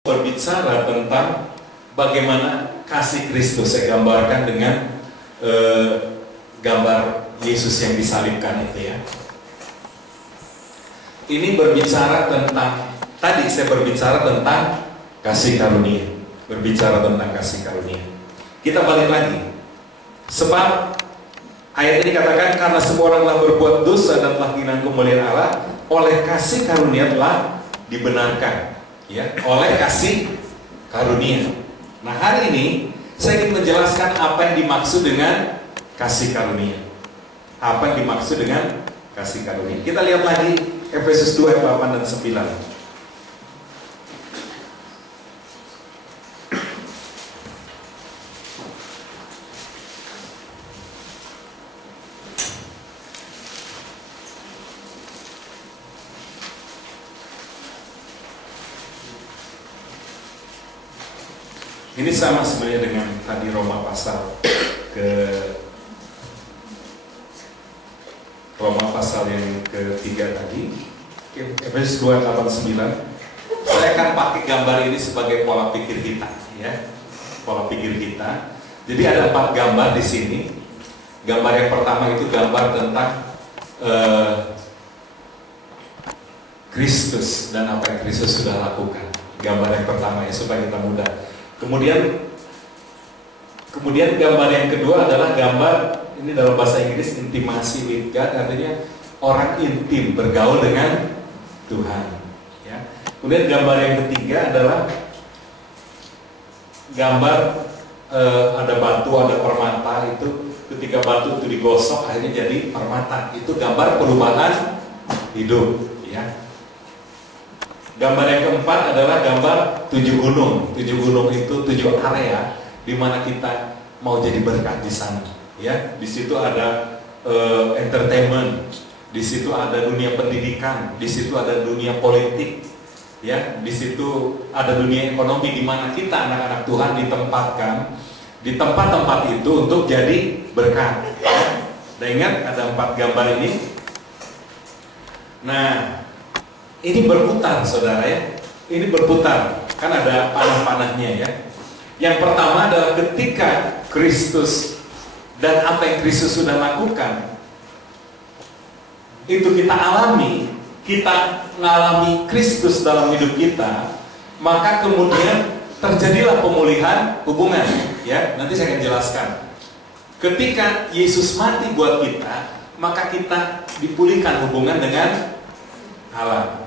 berbicara tentang bagaimana kasih Kristus. Saya gambarkan dengan gambar Yesus yang disalibkan itu ya. Ini berbicara tentang, tadi saya berbicara tentang kasih karunia, berbicara tentang kasih karunia. Kita balik lagi, sebab ayat ini katakan karena semua orang telah berbuat dosa dan telah kehilangan kemuliaan Allah, oleh kasih karunia telah dibenarkan, ya, oleh kasih karunia. Nah, hari ini saya ingin menjelaskan apa yang dimaksud dengan kasih karunia. Apa yang dimaksud dengan kasih karunia? Kita lihat lagi Efesus 2 ayat 8 dan 9. Ini sama sebenarnya dengan tadi Roma pasal yang ketiga tadi, Efesus 2 8 9. Saya akan pakai gambar ini sebagai pola pikir kita, ya, pola pikir kita. Jadi ada 4 gambar di sini. Gambar yang pertama itu gambar tentang Kristus dan apa yang Kristus sudah lakukan. Gambar yang pertama ya, supaya kita mudah. Kemudian gambar yang kedua adalah gambar, ini dalam bahasa Inggris, intimacy with God, artinya orang intim bergaul dengan Tuhan, ya. Kemudian gambar yang ketiga adalah gambar ada batu, ada permata, itu ketika batu itu digosok akhirnya jadi permata. Itu gambar perubahan hidup, ya. Gambar yang keempat adalah gambar 7 gunung. 7 gunung itu 7 area di mana kita mau jadi berkat di sana, ya. Di situ ada entertainment, di situ ada dunia pendidikan, di situ ada dunia politik, ya. Di situ ada dunia ekonomi di mana kita anak-anak Tuhan ditempatkan di tempat-tempat itu untuk jadi berkat. Ya. Dan ingat ada 4 gambar ini. Nah, ini berputar, saudara ya. Ini berputar, kan ada panah-panahnya ya. Yang pertama adalah ketika Kristus dan apa yang Kristus sudah lakukan itu kita alami, kita mengalami Kristus dalam hidup kita, maka kemudian terjadilah pemulihan hubungan, ya. Nanti saya akan jelaskan. Ketika Yesus mati buat kita, maka kita dipulihkan hubungan dengan Allah.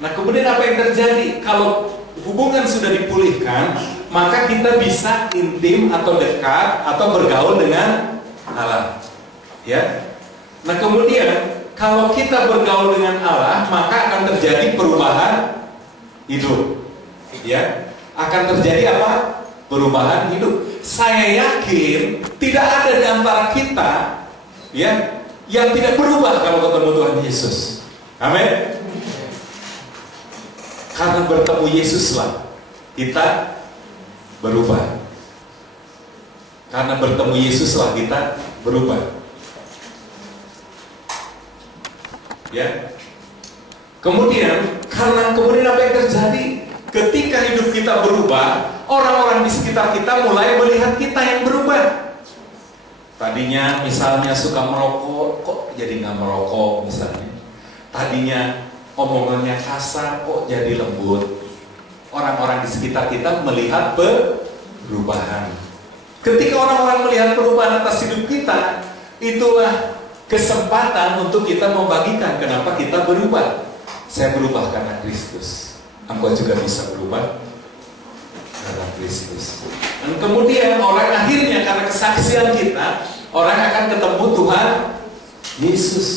Nah, kemudian apa yang terjadi? Kalau hubungan sudah dipulihkan, maka kita bisa intim atau dekat atau bergaul dengan Allah, ya. Nah, kemudian kalau kita bergaul dengan Allah, maka akan terjadi perubahan hidup, ya. Akan terjadi apa? Perubahan hidup. Saya yakin tidak ada di antara kita, ya, yang tidak berubah kalau ketemu Tuhan Yesus. Amin. Karena bertemu Yesuslah kita berubah. Karena bertemu Yesuslah kita berubah. Ya. Kemudian apa yang terjadi? Ketika hidup kita berubah, orang-orang di sekitar kita mulai melihat kita yang berubah. Tadinya misalnya suka merokok, kok jadi nggak merokok misalnya. Tadinya omongannya kasar, kok jadi lembut. Orang-orang di sekitar kita melihat perubahan. Ketika orang-orang melihat perubahan atas hidup kita, itulah kesempatan untuk kita membagikan kenapa kita berubah. Saya berubah karena Kristus. Engkau juga bisa berubah karena Kristus. Dan kemudian orang akhirnya karena kesaksian kita, orang akan ketemu Tuhan Yesus.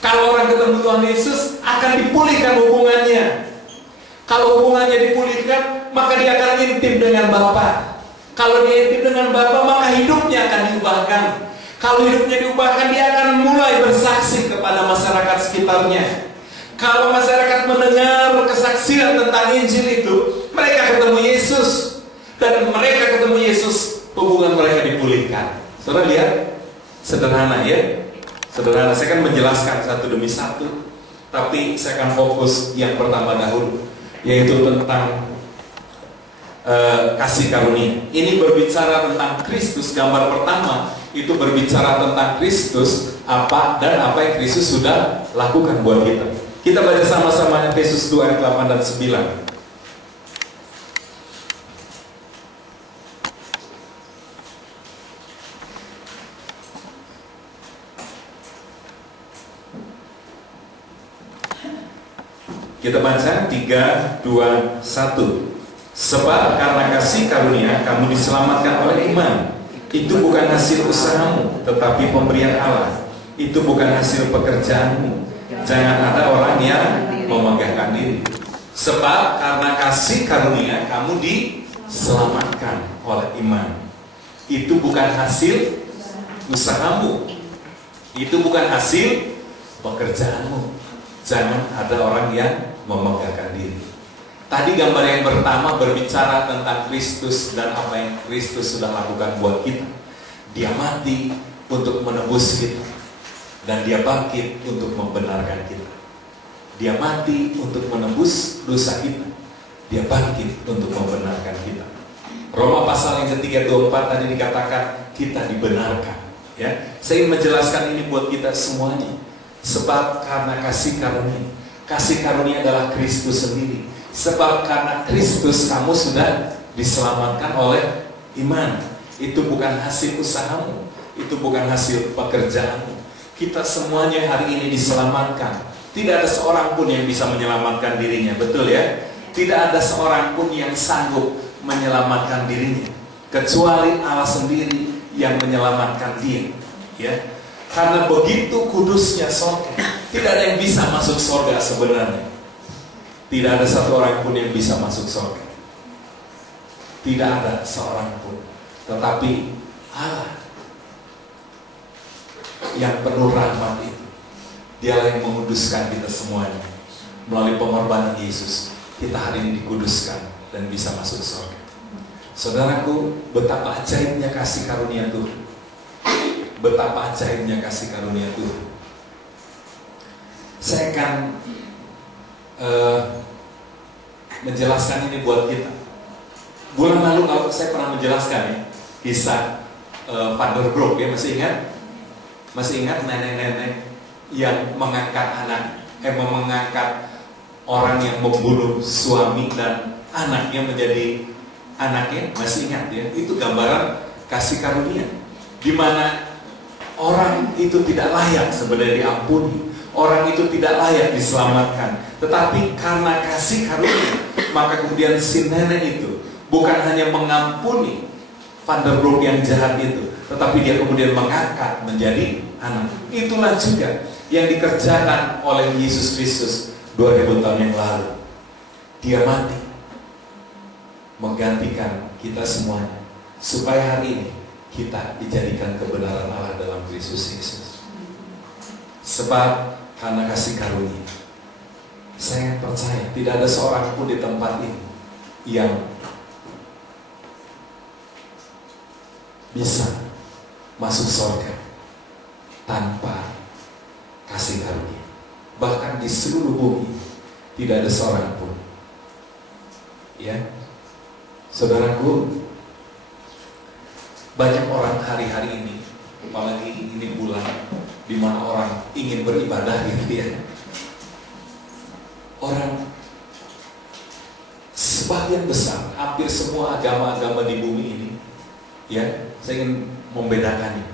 Kalau orang ketemu Tuhan Yesus, akan dipulihkan hubungannya. Kalau hubungannya dipulihkan, maka dia akan intim dengan Bapa. Kalau dia intim dengan Bapa, maka hidupnya akan diubahkan. Kalau hidupnya diubahkan, dia akan mulai bersaksi kepada masyarakat sekitarnya. Kalau masyarakat mendengar kesaksian tentang Injil itu, mereka ketemu Yesus. Dan mereka ketemu Yesus, hubungan mereka dipulihkan. Saudara lihat, sederhana ya. Sederhana, saya akan menjelaskan satu demi satu, tapi saya akan fokus yang pertama dahulu, yaitu tentang kasih karunia. Ini berbicara tentang Kristus. Gambar pertama itu berbicara tentang Kristus, apa yang Kristus sudah lakukan buat kita. Kita baca sama-sama Efesus 2 ayat 8 dan 9. Kita baca 3, 2, 1. Sebab karena kasih karunia kamu diselamatkan oleh iman. Itu bukan hasil usahamu, tetapi pemberian Allah. Itu bukan hasil pekerjaanmu. Jangan ada orang yang memegahkan diri. Sebab karena kasih karunia kamu diselamatkan oleh iman. Itu bukan hasil usahamu. Itu bukan hasil pekerjaanmu. Jangan ada orang yang memegahkan diri. Tadi gambar yang pertama berbicara tentang Kristus dan apa yang Kristus sudah lakukan buat kita. Dia mati untuk menebus kita, dan dia bangkit untuk membenarkan kita. Dia mati untuk menebus dosa kita, dia bangkit untuk membenarkan kita. Roma pasal yang ke-3-4 tadi dikatakan kita dibenarkan. Ya, saya ingin menjelaskan ini buat kita semuanya. Sebab karena kasih karunia adalah Kristus sendiri. Sebab karena Kristus kamu sudah diselamatkan oleh iman. Itu bukan hasil usahamu, itu bukan hasil pekerjaanmu. Kita semuanya hari ini diselamatkan. Tidak ada seorang pun yang bisa menyelamatkan dirinya, betul ya? Tidak ada seorang pun yang sanggup menyelamatkan dirinya, kecuali Allah sendiri yang menyelamatkan dia. Ya, karena begitu kudusnya surga, tidak ada yang bisa masuk surga sebenarnya. Tidak ada satu orang pun yang bisa masuk surga. Tidak ada seorang pun. Tetapi Allah yang penuh rahmat itu, Dialah yang menguduskan kita semuanya. Melalui pengorbanan Yesus, kita hari ini dikuduskan dan bisa masuk surga. Saudaraku, betapa ajaibnya kasih karunia Tuhan. Betapa ajaibnya kasih karunia Tuhan. Saya akan menjelaskan ini buat kita. Bulan lalu kalau saya pernah menjelaskan ya, kisah Van der Broek, ya, masih ingat nenek-nenek yang mengangkat mengangkat orang yang membunuh suami dan anaknya menjadi anaknya, masih ingat ya? Itu gambaran kasih karunia, di mana orang itu tidak layak sebenarnya diampuni. Orang itu tidak layak diselamatkan, tetapi karena kasih karunia, maka kemudian si nenek itu bukan hanya mengampuni Van der Broek yang jahat itu, tetapi dia kemudian mengangkat menjadi anak. Itulah juga yang dikerjakan oleh Yesus Kristus 2000 tahun yang lalu. Dia mati menggantikan kita semuanya, supaya hari ini kita dijadikan kebenaran Allah dalam Kristus Yesus. Sebab karena kasih karunia, saya percaya tidak ada seorang pun di tempat ini yang bisa masuk surga tanpa kasih karunia. Bahkan di seluruh bumi tidak ada seorang pun. Ya, saudaraku, banyak orang hari-hari ini, apalagi ini bulan di mana orang ingin beribadah gitu ya. Orang sebagian besar, hampir semua agama-agama di bumi ini, ya, saya ingin membedakannya.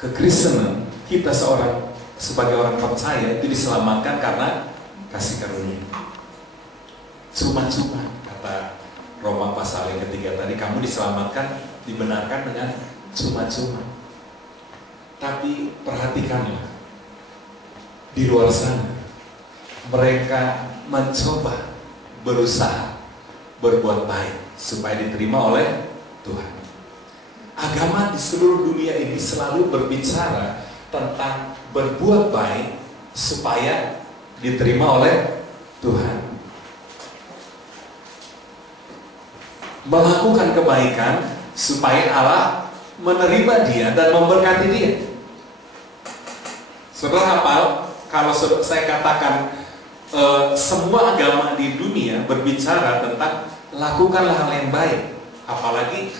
Kekristenan, kita sebagai orang percaya itu diselamatkan karena kasih karunia. Cuma-cuma, kata Roma pasal yang ke-3 tadi, kamu diselamatkan, dibenarkan dengan cuma-cuma. Tapi perhatikanlah, di luar sana mereka mencoba berusaha berbuat baik supaya diterima oleh Tuhan. Agama di seluruh dunia ini selalu berbicara tentang berbuat baik supaya diterima oleh Tuhan. Melakukan kebaikan supaya Allah menerima dia dan memberkati dia. Saudara hafal, kalau saya katakan semua agama di dunia banyak berbicara tentang lakukanlah hal yang baik, apalagi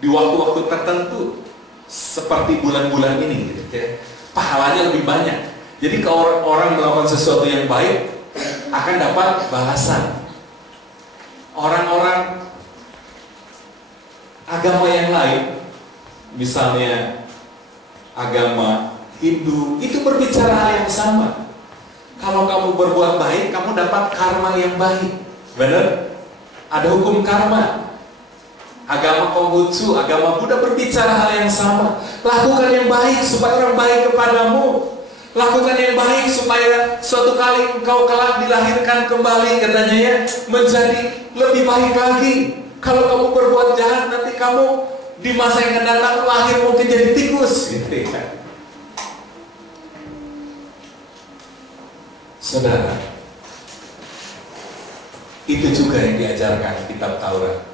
di waktu-waktu tertentu seperti bulan-bulan ini, gitu ya. Pahalanya lebih banyak. Jadi kalau orang melakukan sesuatu yang baik akan dapat balasan. Orang-orang agama yang lain, misalnya agama Hindu, itu berbicara hal yang sama. Kalau kamu berbuat baik, kamu dapat karma yang baik. Benar? Ada hukum karma. Agama Konghucu, agama Buddha berbicara hal yang sama. Lakukan yang baik supaya orang baik kepadamu. Lakukan yang baik supaya suatu kali engkau kelak dilahirkan kembali, katanya ya, menjadi lebih baik lagi. Kalau kamu berbuat jahat, nanti kamu di masa yang akan datang lahir mungkin jadi tikus, gitu ya. Saudara, itu juga yang diajarkan kitab Taurat.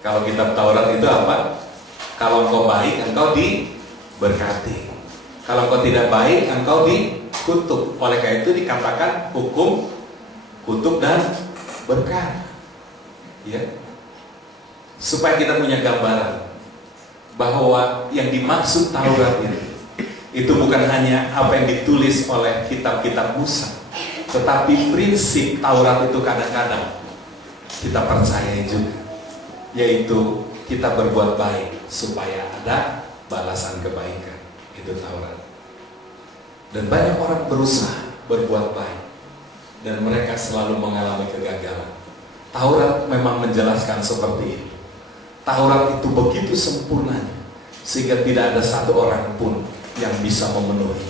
Kalau kitab Taurat itu apa? Kalau engkau baik, engkau diberkati. Kalau engkau tidak baik, engkau dikutuk. Oleh karena itu dikatakan hukum, kutuk dan berkat. Ya. Supaya kita punya gambaran bahwa yang dimaksud Taurat itu bukan hanya apa yang ditulis oleh kitab-kitab Musa, tetapi prinsip Taurat itu kadang-kadang kita percaya juga, yaitu kita berbuat baik supaya ada balasan kebaikan. Itu Taurat. Dan banyak orang berusaha berbuat baik dan mereka selalu mengalami kegagalan. Taurat memang menjelaskan seperti itu. Taurat itu begitu sempurnanya sehingga tidak ada satu orang pun yang bisa memenuhi.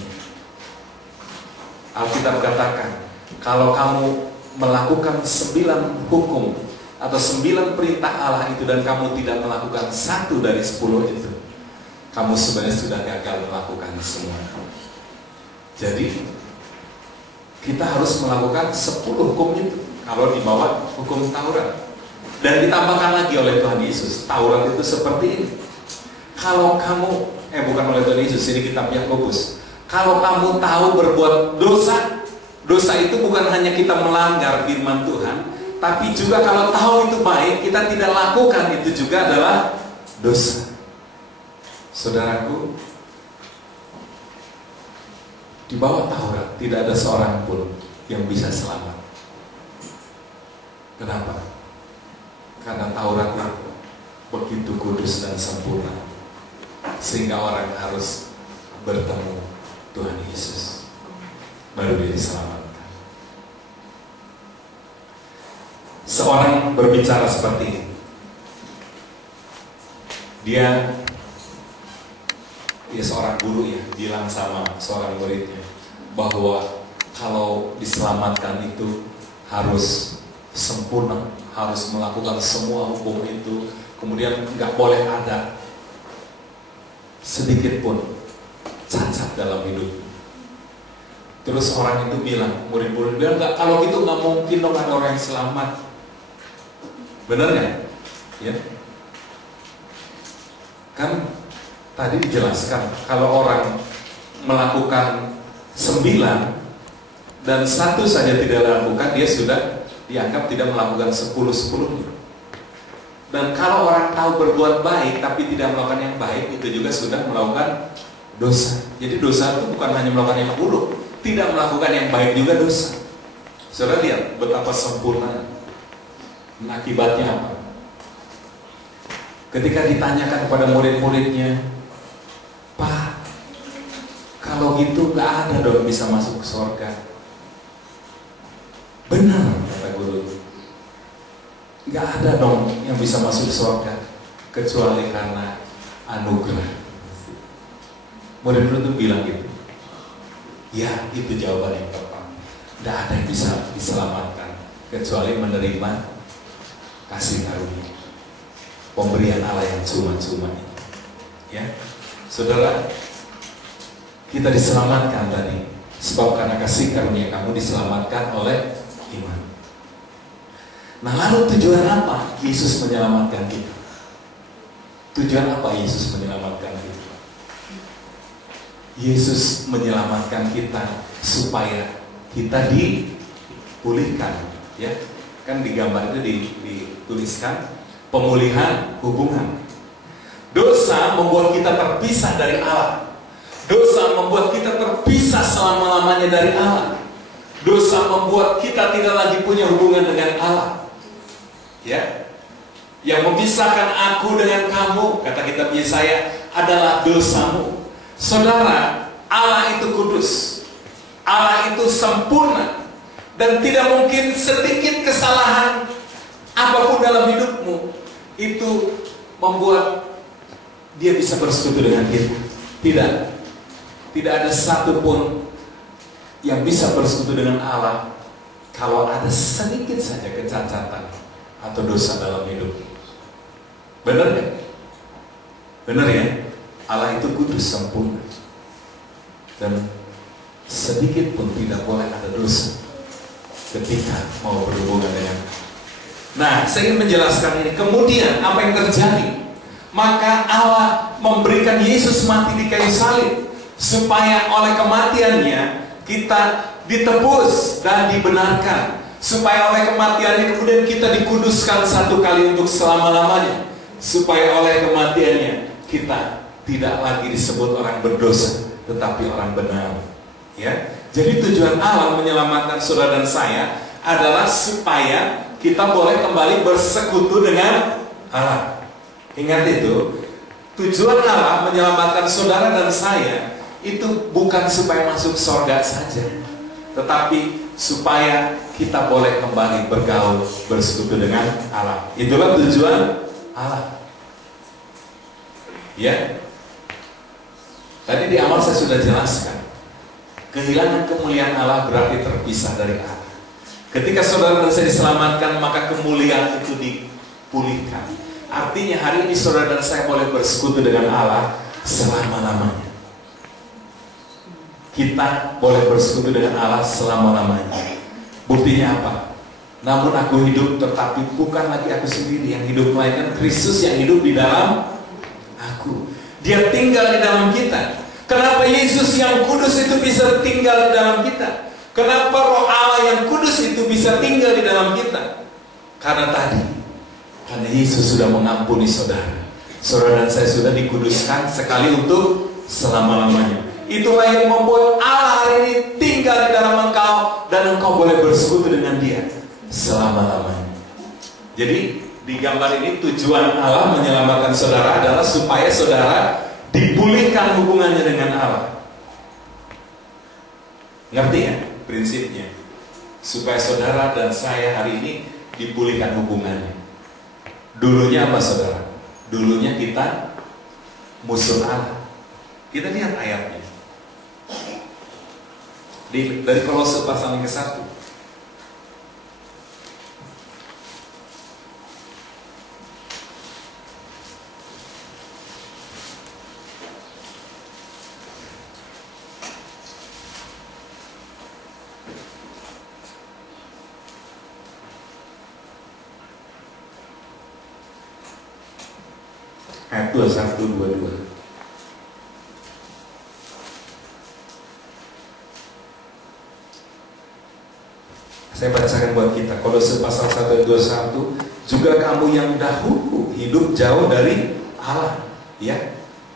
Alkitab katakan, kalau kamu melakukan 9 hukum atau 9 perintah Allah itu dan kamu tidak melakukan 1 dari 10 itu, kamu sebenarnya sudah gagal melakukan semua. Jadi kita harus melakukan 10 hukum itu kalau di bawah hukum Taurat. Dan ditambahkan lagi oleh Tuhan Yesus, Taurat itu seperti ini. Kalau kamu, bukan oleh Tuhan Yesus, ini kitab Yakobus. Kalau kamu tahu berbuat dosa, dosa itu bukan hanya kita melanggar firman Tuhan, tapi juga kalau tahu itu baik, kita tidak lakukan, itu juga adalah dosa. Saudaraku, di bawah Taurat tidak ada seorang pun yang bisa selamat. Kenapa? Karena Taurat itu begitu kudus dan sempurna, sehingga orang harus bertemu Tuhan Yesus baru dia diselamatkan. Seorang berbicara seperti ini, dia seorang guru ya bilang sama seorang muridnya bahwa kalau diselamatkan itu harus sempurna, harus melakukan semua hukum itu, kemudian nggak boleh ada sedikit pun cacat dalam hidup. Terus orang itu bilang, murid-murid bilang, nggak, kalau gitu nggak mungkin dong ada orang yang selamat. Benar nggak? Ya. Kan tadi dijelaskan kalau orang melakukan 9 dan 1 saja tidak dilakukan, dia sudah dianggap tidak melakukan 10-10. Dan kalau orang tahu berbuat baik tapi tidak melakukan yang baik, itu juga sudah melakukan dosa. Jadi dosa itu bukan hanya melakukan yang buruk, tidak melakukan yang baik juga dosa. Saudara lihat betapa sempurna. Akibatnya apa? Ketika ditanyakan kepada murid-muridnya, Pak, kalau gitu gak ada dong bisa masuk ke surga. Benar, kata guru, gak ada dong yang bisa masuk ke surga kecuali karena anugerah. Murid-murid itu bilang gitu. Ya, itu jawaban yang tepat. Gak ada yang bisa diselamatkan kecuali menerima kasih karunia, pemberian Allah yang cuma-cuma. Ya, saudara, kita diselamatkan tadi sebab karena kasih karunia kamu diselamatkan oleh iman. Nah, lalu tujuan apa Yesus menyelamatkan kita? Tujuan apa Yesus menyelamatkan kita? Yesus menyelamatkan kita supaya kita dipulihkan Ya, kan di gambar itu dituliskan pemulihan hubungan. Dosa membuat kita terpisah dari Allah. Dosa membuat kita terpisah selama-lamanya dari Allah. Dosa membuat kita tidak lagi punya hubungan dengan Allah. Ya, yang memisahkan aku dengan kamu, kata kitab Yesaya, adalah dosamu. Saudara, Allah itu kudus, Allah itu sempurna, dan tidak mungkin sedikit kesalahan apapun dalam hidupmu itu membuat dia bisa bersekutu dengan kita. Tidak ada satupun yang bisa bersekutu dengan Allah kalau ada sedikit saja kecacatan atau dosa dalam hidup. Benar ya? Benar ya? Allah itu kudus, sempurna, dan sedikit pun tidak boleh ada dosa ketika mau berhubungan dengan. Nah, saya ingin menjelaskan ini. Kemudian apa yang terjadi? Maka Allah memberikan Yesus mati di kayu salib supaya oleh kematiannya kita ditebus dan dibenarkan, supaya oleh kematiannya kemudian kita dikuduskan satu kali untuk selama-lamanya, supaya oleh kematiannya kita tidak lagi disebut orang berdosa, tetapi orang benar. Ya, jadi tujuan Allah menyelamatkan saudara dan saya adalah supaya kita boleh kembali bersekutu dengan Allah. Ingat itu, tujuan Allah menyelamatkan saudara dan saya itu bukan supaya masuk surga saja, tetapi supaya kita boleh kembali bergaul, bersekutu dengan Allah. Itulah tujuan Allah. Ya, tadi di awal saya sudah jelaskan, kehilangan kemuliaan Allah berarti terpisah dari Allah. Ketika saudara dan saya diselamatkan, maka kemuliaan itu dipulihkan. Artinya hari ini saudara dan saya boleh bersekutu dengan Allah selama-lamanya. Kita boleh bersekutu dengan Allah selama-lamanya. Buktinya apa? Namun aku hidup, tetapi bukan lagi aku sendiri yang hidup, melainkan Kristus yang hidup di dalam aku. Dia tinggal di dalam kita. Kenapa Yesus yang kudus itu bisa tinggal di dalam kita? Kenapa Roh Allah yang kudus itu bisa tinggal di dalam kita? Karena Yesus sudah mengampuni saudara. Saudara dan saya sudah dikuduskan sekali untuk selama-lamanya. Itulah yang membuat Allah hari ini tinggal di dalam engkau, dan engkau boleh bersekutu dengan Dia selama-lamanya. Jadi di gambar ini tujuan Allah menyelamatkan saudara adalah supaya saudara dipulihkan hubungannya dengan Allah. Ngerti ya prinsipnya? Supaya saudara dan saya hari ini dipulihkan hubungannya. Dulunya apa saudara? Dulunya kita musuh Allah. Kita lihat ayatnya. Dari Kolose pasal yang ke-1. Ayat 21-22. Saya bacakan buat kita. Kolose pasal 1 ayat 21. Juga kamu yang dahulu hidup jauh dari Allah, ya.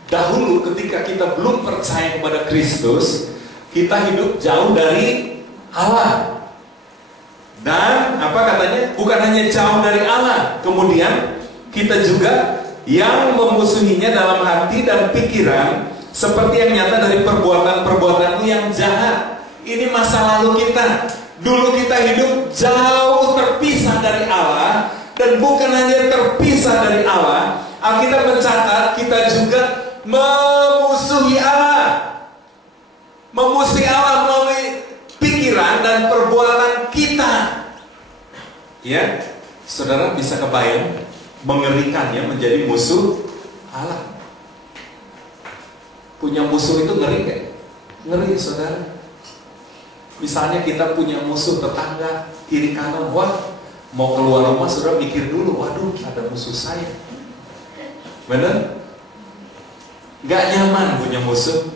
Dahulu ketika kita belum percaya kepada Kristus, kita hidup jauh dari Allah. Dan apa katanya? Bukan hanya jauh dari Allah, kemudian kita juga yang memusuhinya dalam hati dan pikiran, seperti yang nyata dari perbuatan-perbuatanmu yang jahat. Ini masa lalu kita. Dulu kita hidup jauh terpisah dari Allah, dan bukan hanya terpisah dari Allah, Alkitab mencatat kita juga memusuhi Allah. Memusuhi Allah melalui pikiran dan perbuatan kita. Ya, saudara bisa kebayang mengerikannya menjadi musuh Allah. Punya musuh itu ngeri gak? Ngeri saudara. Misalnya kita punya musuh tetangga kiri kanan, wah mau keluar rumah saudara mikir dulu, waduh ada musuh saya. Bener? Gak nyaman punya musuh.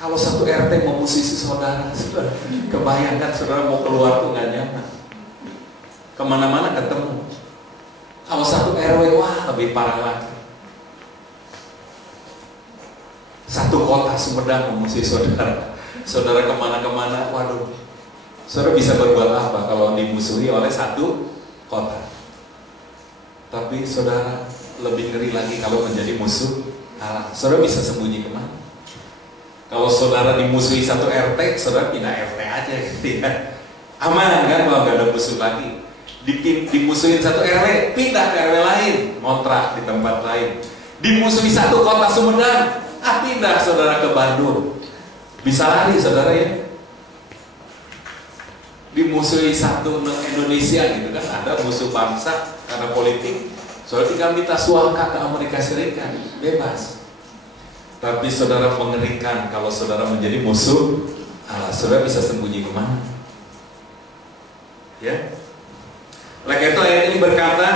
Kalau satu RT memusuhi saudara, saudara, kebayangkan saudara mau keluar tuh nggak nyaman. Kemana-mana ketemu. Kalau satu RW, wah lebih parah lagi. Satu kota Sumedang memusuhi saudara. Saudara kemana-kemana, waduh. Saudara bisa berbuat apa kalau dimusuhi oleh satu kota? Tapi saudara lebih ngeri lagi kalau menjadi musuh Allah. Saudara bisa sembunyi kemana? Kalau saudara dimusuhi satu RT, saudara pindah RT aja gitu ya. Aman kan kalau nggak ada musuh lagi. Dimusuhin satu RW, pindah ke RW lain, ngontrak di tempat lain. Dimusuhi satu kota Sumedang, pindah saudara ke Bandung. Bisa lari saudara ya. Dimusuhi satu Indonesia gitu kan, ada musuh bangsa karena politik. Saudara tinggal minta suaka ke Amerika Serikat, bebas. Tapi saudara mengerikan kalau saudara menjadi musuh Allah. Saudara bisa sembunyi kemana? Ya. Oleh itu ayat ini berkata,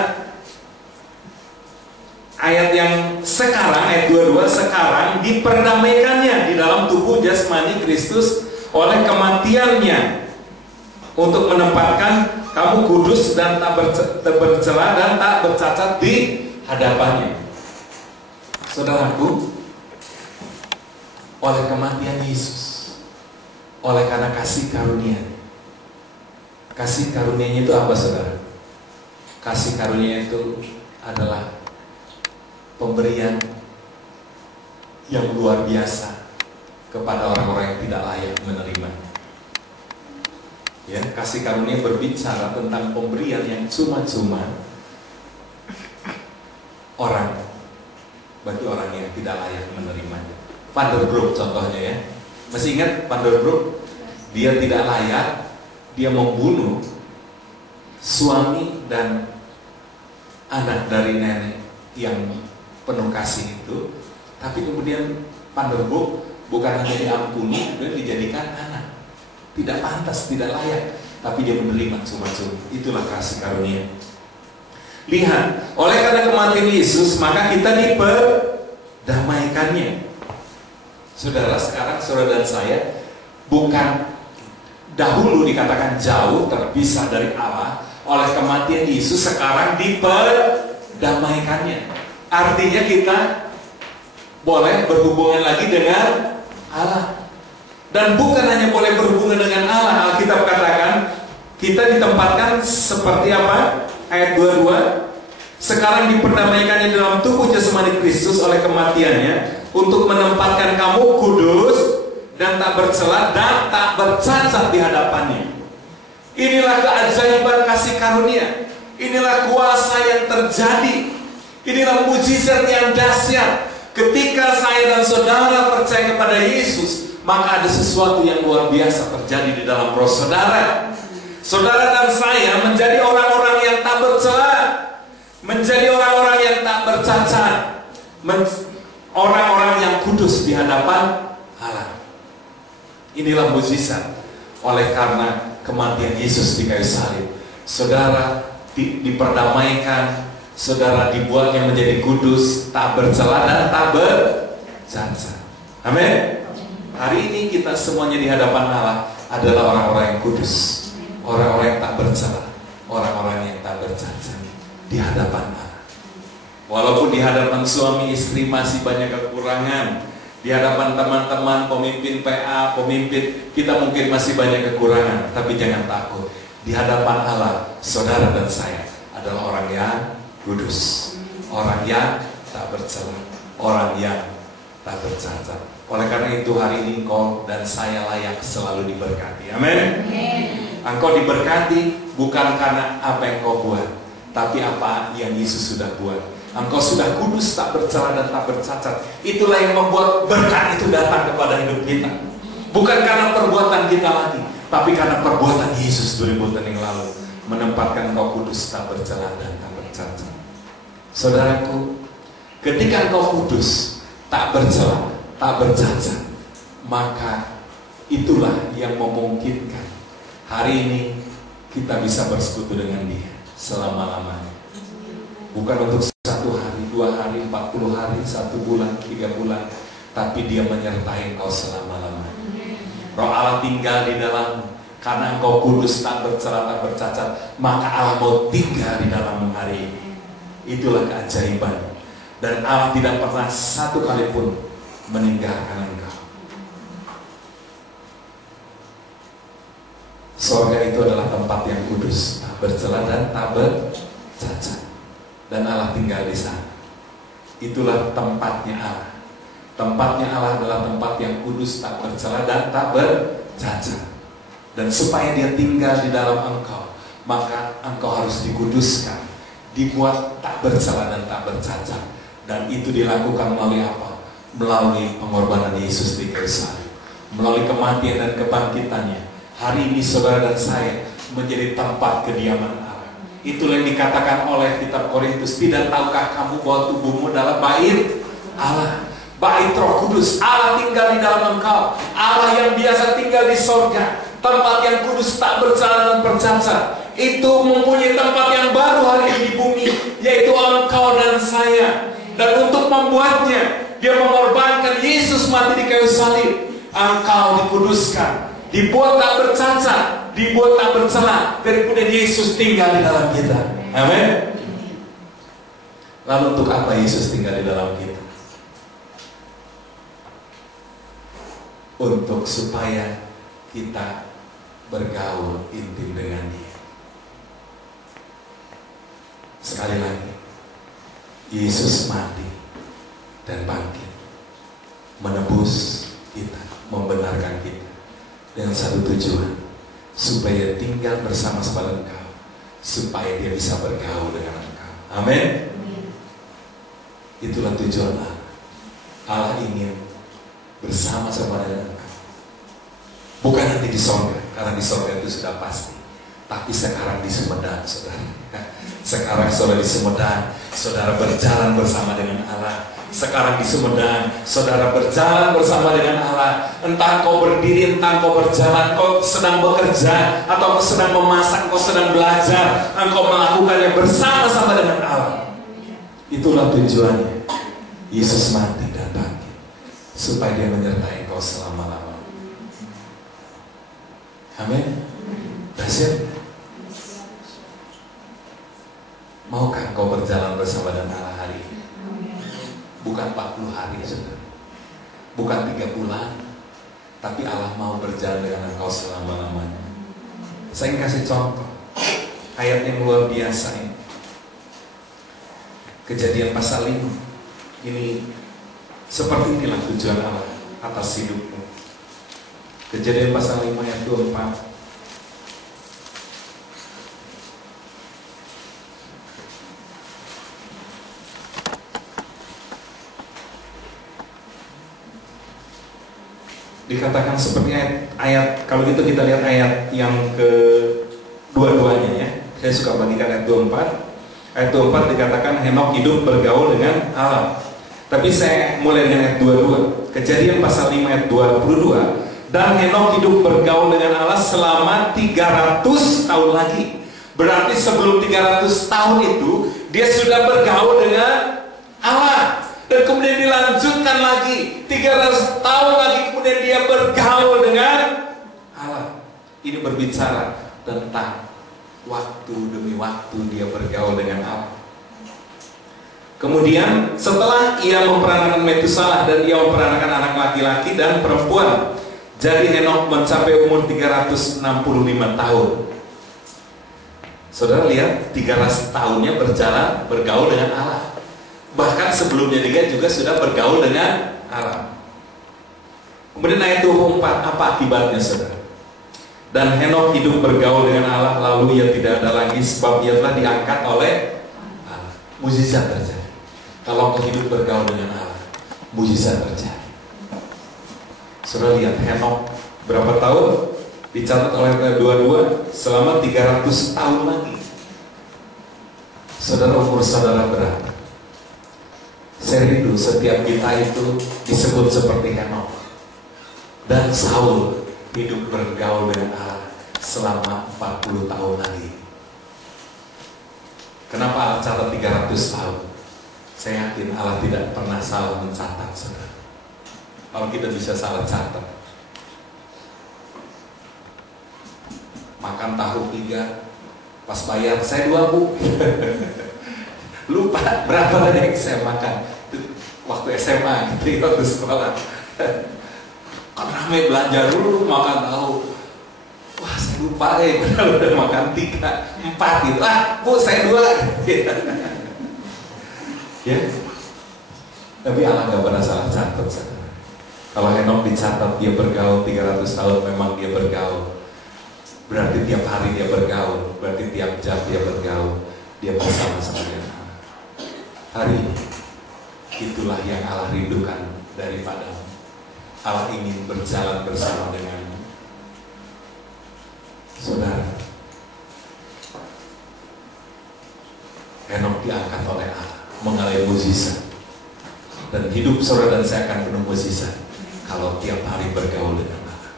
ayat yang sekarang, ayat 22, sekarang diperdamaikannya di dalam tubuh jasmani Kristus oleh kematiannya, untuk menempatkan kamu kudus dan tak bercela dan tak bercacat di hadapannya. Saudaraku, oleh kematian Yesus, oleh karena kasih karunia. Kasih karunia-Nya itu apa saudara? Kasih karunia itu adalah pemberian yang luar biasa kepada orang-orang yang tidak layak menerimanya. Ya, kasih karunia berbicara tentang pemberian yang cuma-cuma orang bagi orang yang tidak layak menerimanya. Van der Broek contohnya ya. Masih ingat Van der Broek? Dia tidak layak, dia membunuh suami dan anak dari nenek yang penuh kasih itu. Tapi kemudian Van der Broek bukan hanya diampuni, kemudian dijadikan anak. Tidak pantas, tidak layak, tapi dia menerima cuma-cuma. Itulah kasih karunia. Lihat, oleh karena kematian Yesus, maka kita diperdamaikannya. Saudara, sekarang saudara dan saya bukan dahulu dikatakan jauh terpisah dari Allah. Oleh kematian Yesus sekarang diperdamaikannya. Artinya kita boleh berhubungan lagi dengan Allah. Dan bukan hanya boleh berhubungan dengan Allah. Alkitab katakan kita ditempatkan seperti apa? Ayat 22. Sekarang diperdamaikannya dalam tubuh jasmani Kristus oleh kematiannya, untuk menempatkan kamu kudus dan tak bercela dan tak bercacat di hadapannya. Inilah keajaiban kasih karunia. Inilah kuasa yang terjadi. Inilah mujizat yang dahsyat. Ketika saya dan saudara percaya kepada Yesus, maka ada sesuatu yang luar biasa terjadi di dalam roh saudara. Saudara dan saya menjadi orang-orang yang tak bercela, menjadi orang-orang yang tak bercacat, orang-orang yang kudus di hadapan Allah. Inilah mujizat oleh karena kematian Yesus di kayu salib. Saudara diperdamaikan, saudara dibuatnya menjadi kudus, tak bercela dan tak bercacat. Amin. Hari ini kita semuanya di hadapan Allah adalah orang-orang yang kudus, orang-orang yang tak bercela, orang-orang yang tak bercacat di hadapan Allah. Walaupun di hadapan suami istri masih banyak kekurangan, di hadapan teman-teman, pemimpin PA, pemimpin, kita mungkin masih banyak kekurangan, tapi jangan takut. Di hadapan Allah, saudara dan saya adalah orang yang kudus, orang yang tak bercela, orang yang tak bercacat. Oleh karena itu hari ini engkau dan saya layak selalu diberkati. Amin. Engkau diberkati bukan karena apa yang kau buat, tapi apa yang Yesus sudah buat. Engkau sudah kudus, tak bercela dan tak bercacat. Itulah yang membuat berkat itu datang kepada hidup kita. Bukan karena perbuatan kita lagi, tapi karena perbuatan Yesus 2000 tahun yang lalu menempatkan engkau kudus, tak bercela dan tak bercacat. Saudaraku, ketika engkau kudus, tak bercela, tak bercacat, maka itulah yang memungkinkan hari ini kita bisa bersekutu dengan Dia selama-lamanya. Bukan untuk 1 hari, 2 hari, 40 hari, 1 bulan, 3 bulan, tapi Dia menyertai engkau selama-lamanya. Roh Allah tinggal di dalammu. Karena engkau kudus, tak bercela, tak bercacat, maka Allah mau tinggal di dalammu hari ini. Itulah keajaiban. Dan Allah tidak pernah satu kali pun meninggalkan engkau. Surga itu adalah tempat yang kudus, tak bercela dan tak bercacat. Dan Allah tinggal di sana. Itulah tempatnya Allah. Tempatnya Allah adalah tempat yang kudus, tak bercela dan tak bercacat. Dan supaya Dia tinggal di dalam engkau, maka engkau harus dikuduskan, dibuat tak bercela dan tak bercacat. Dan itu dilakukan melalui apa? Melalui pengorbanan Yesus di kayu salib, melalui kematian dan kebangkitannya. Hari ini saudara dan saya menjadi tempat kediaman Allah. Itulah yang dikatakan oleh kitab Korintus, tidak tahukah kamu bahwa tubuhmu adalah bait Allah, bait Roh Kudus. Allah tinggal di dalam engkau. Allah yang biasa tinggal di sorga, tempat yang kudus, tak bercela dan bercacat, itu mempunyai tempat yang baru hari ini di bumi, yaitu engkau dan saya. Dan untuk membuatnya, Dia mengorbankan Yesus mati di kayu salib. Engkau dikuduskan, dibuat tak bercacat, dibuat tak bercela, dan kemudian Yesus tinggal di dalam kita. Amin. Lalu untuk apa Yesus tinggal di dalam kita? Untuk supaya kita bergaul intim dengan Dia. Sekali lagi, Yesus mati dan bangkit, menebus kita, membenarkan kita dengan satu tujuan, supaya tinggal bersama-sama engkau, supaya Dia bisa bergaul dengan engkau. Amin. Itulah tujuan Allah. Allah ingin bersama-sama dengan engkau. Bukan nanti di sorga, karena di sorga itu sudah pasti. Tapi sekarang di Sumedang, saudara. Sekarang saudara di Sumedang, saudara berjalan bersama dengan Allah. Sekarang di Sumedang, saudara berjalan bersama dengan Allah. Entah kau berdiri, entah kau berjalan, kau sedang bekerja, atau kau sedang memasak, kau sedang belajar, engkau melakukannya bersama-sama dengan Allah. Itulah tujuannya. Yesus mati dan bangkit, supaya Dia menyertai kau selama-lamanya. Amin. Dahsyat. Maukah kau berjalan bersama dengan Allah hari ini? Bukan 40 hari, saudara. Bukan 3 bulan. Tapi Allah mau berjalan dengan engkau selama-lamanya. Saya ingin kasih contoh ayat yang luar biasa ini. Kejadian pasal 5. Ini seperti inilah tujuan Allah atas hidupmu. Kejadian pasal 5 ayat 24. Dikatakan seperti ayat, kalau gitu kita lihat ayat yang kedua-duanya ya. Saya suka bagikan ayat 24. Ayat 24 dikatakan Henok hidup bergaul dengan Allah. Tapi saya mulai dengan ayat 22. Kejadian pasal 5 ayat 22. Dan Henok hidup bergaul dengan Allah selama 300 tahun lagi. Berarti sebelum 300 tahun itu dia sudah bergaul dengan Allah. Dan kemudian dilanjutkan lagi 300 tahun lagi, kemudian dia bergaul dengan Allah. Ini berbicara tentang waktu demi waktu dia bergaul dengan Allah. Kemudian setelah ia memperanakan Metusalah dan ia memperanakan anak laki-laki dan perempuan, jadi Henok mencapai umur 365 tahun. Saudara lihat, 300 tahunnya berjalan bergaul dengan Allah. Bahkan sebelumnya dia juga sudah bergaul dengan Allah. Kemudian ayat 24, apa akibatnya saudara? Dan Henok hidup bergaul dengan Allah, lalu ia tidak ada lagi sebab ia telah diangkat oleh Allah. Mujizat terjadi. Kalau kau hidup bergaul dengan Allah, mujizat terjadi. Saudara lihat Henok berapa tahun? Dicatat oleh 22 selama 300 tahun lagi. Saudara, umur saudara berapa? Saya rindu setiap kita itu disebut seperti Henok. Dan Saul hidup bergaul dengan Allah selama 40 tahun lagi. Kenapa Allah catat 300 tahun? Saya yakin Allah tidak pernah salah mencatat, saudara. Kalau kita bisa salah catat. Makan tahu 3, pas bayar saya 2 Bu. Lupa berapa tadi yang saya makan. Waktu SMA gitu, waktu sekolah. Kan ramai belanja dulu makan tahu. Wah saya lupa padahal udah makan 3, 4 gitu. Bu saya 2. Ya. Tapi Allah gak pernah salah catat. Kalau Henok dicatat dia bergaul 300 tahun, memang dia bergaul. Berarti tiap hari dia bergaul, berarti tiap jam dia bergaul, dia bersama-sama dengan Allah. Hari ini, itulah yang Allah rindukan daripadamu. Allah ingin berjalan bersama denganmu. Saudara, Henok diangkat oleh Allah, mengalami mukjizat. Dan hidup saudara dan saya akan penuh mukjizat kalau tiap hari bergaul dengan Allah.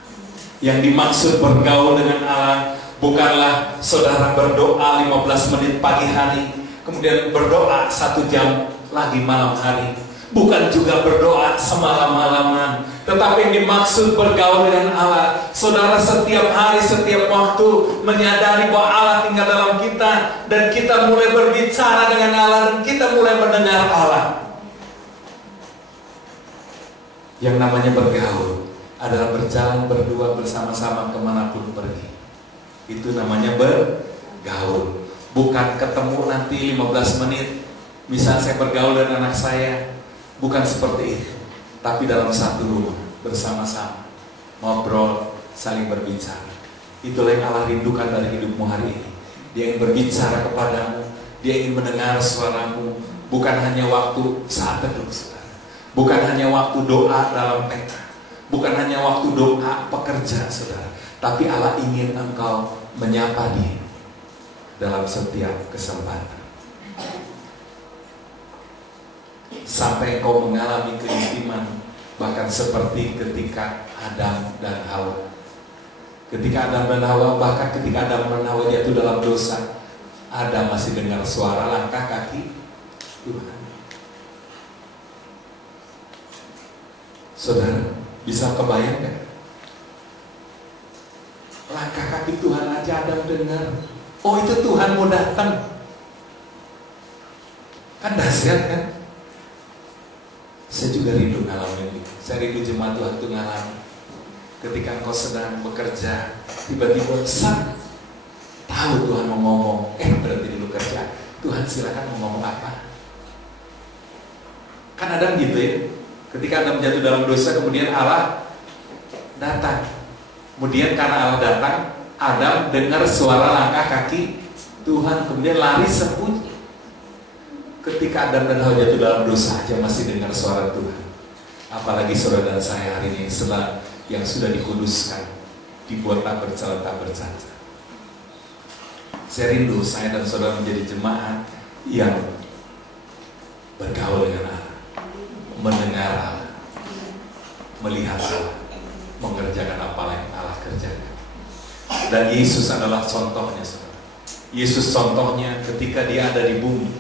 Yang dimaksud bergaul dengan Allah bukanlah saudara berdoa 15 menit pagi hari, kemudian berdoa 1 jam lagi malam hari. Bukan juga berdoa semalam-malaman. Tetapi yang dimaksud bergaul dengan Allah, saudara setiap hari, setiap waktu menyadari bahwa Allah tinggal dalam kita, dan kita mulai berbicara dengan Allah, dan kita mulai mendengar Allah. Yang namanya bergaul adalah berjalan berdua bersama-sama kemanapun pergi. Itu namanya bergaul. Bukan ketemu nanti 15 menit. Misal saya bergaul dengan anak saya, bukan seperti itu. Tapi dalam satu rumah, bersama-sama, ngobrol, saling berbicara. Itulah yang Allah rindukan dari hidupmu hari ini. Dia ingin berbicara kepadamu, dia ingin mendengar suaramu. Bukan hanya waktu saat teduh, saudara. Bukan hanya waktu doa dalam peta. Bukan hanya waktu doa pekerja, saudara. Tapi Allah ingin engkau menyapa dia dalam setiap kesempatan. Sampai engkau mengalami keintiman, bahkan seperti ketika Adam dan Hawa. Ketika Adam dan Hawa, bahkan ketika Adam dan Hawa jatuh dalam dosa, Adam masih dengar suara langkah kaki Tuhan. Saudara, bisa kebayang gak? Langkah kaki Tuhan aja Adam dengar. Oh itu Tuhan mau datang. Kan dahsyat kan? Saya juga rindu ngalamin itu. Saya rindu jemaat Tuhan itu ngalamin. Ketika engkau sedang bekerja, tiba-tiba sang tahu Tuhan mau ngomong, berhenti dulu kerja. Tuhan silakan mau ngomong apa? Kan Adam gitu ya. Ketika Adam jatuh dalam dosa, kemudian Allah datang. Kemudian karena Allah datang, Adam dengar suara langkah kaki Tuhan, kemudian lari sembunyi. Ketika Adam dan Hawa jatuh dalam dosa aja masih dengar suara Tuhan. Apalagi saudara dan saya hari ini setelah yang sudah dikuduskan, dibuat tak bercela tak bercacat. Saya rindu saya dan saudara menjadi jemaat yang bergaul dengan Allah, mendengar Allah, melihat Allah, mengerjakan apa yang Allah kerjakan. Dan Yesus adalah contohnya, saudara. Yesus contohnya ketika dia ada di bumi,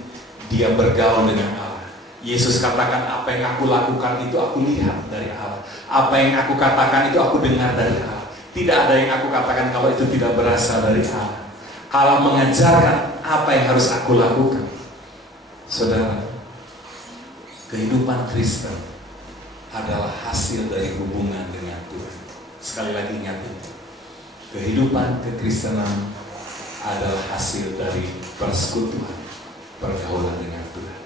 dia bergaul dengan Allah. Yesus katakan, apa yang aku lakukan itu aku lihat dari Allah. Apa yang aku katakan itu aku dengar dari Allah. Tidak ada yang aku katakan kalau itu tidak berasal dari Allah. Allah mengajarkan apa yang harus aku lakukan. Saudara, kehidupan Kristen adalah hasil dari hubungan dengan Tuhan. Sekali lagi ingat itu. Kehidupan kekristenan adalah hasil dari persekutuan, pergaulan dengan Tuhan.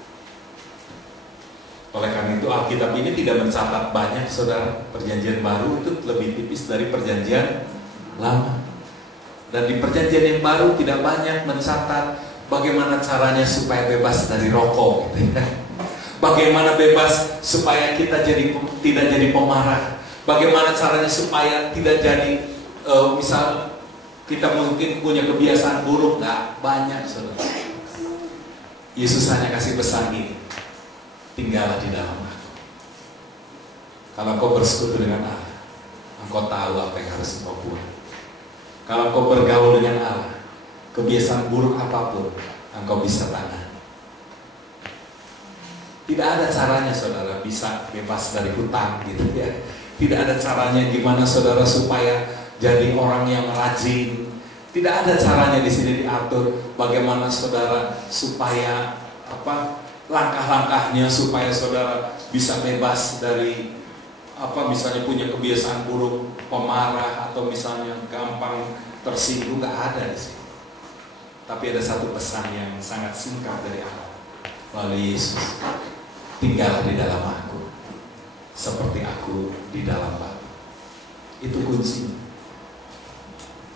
Oleh karena itu Alkitab ini tidak mencatat banyak, saudara. Perjanjian baru itu lebih tipis dari perjanjian lama. Dan di perjanjian yang baru tidak banyak mencatat bagaimana caranya supaya bebas dari rokok, gitu ya. Bagaimana bebas supaya kita tidak jadi pemarah. Bagaimana caranya supaya tidak jadi misal kita mungkin punya kebiasaan buruk. Nggak banyak, saudara. Yesus hanya kasih pesan ini, tinggallah di dalam aku. Kalau kau bersekutu dengan Allah, engkau tahu apa yang harus engkau buat. Kalau kau bergaul dengan Allah, kebiasaan buruk apapun engkau bisa tahan. Tidak ada caranya saudara bisa bebas dari hutang gitu ya. Tidak ada caranya gimana saudara supaya jadi orang yang rajin. Tidak ada caranya di sini diatur bagaimana saudara supaya langkah-langkahnya supaya saudara bisa bebas dari misalnya punya kebiasaan buruk, pemarah, atau misalnya gampang tersinggung. Nggak ada di sini. Tapi ada satu pesan yang sangat singkat dari Allah melalui Yesus. Tinggallah di dalam aku seperti aku di dalam Bapa. Itu kuncinya.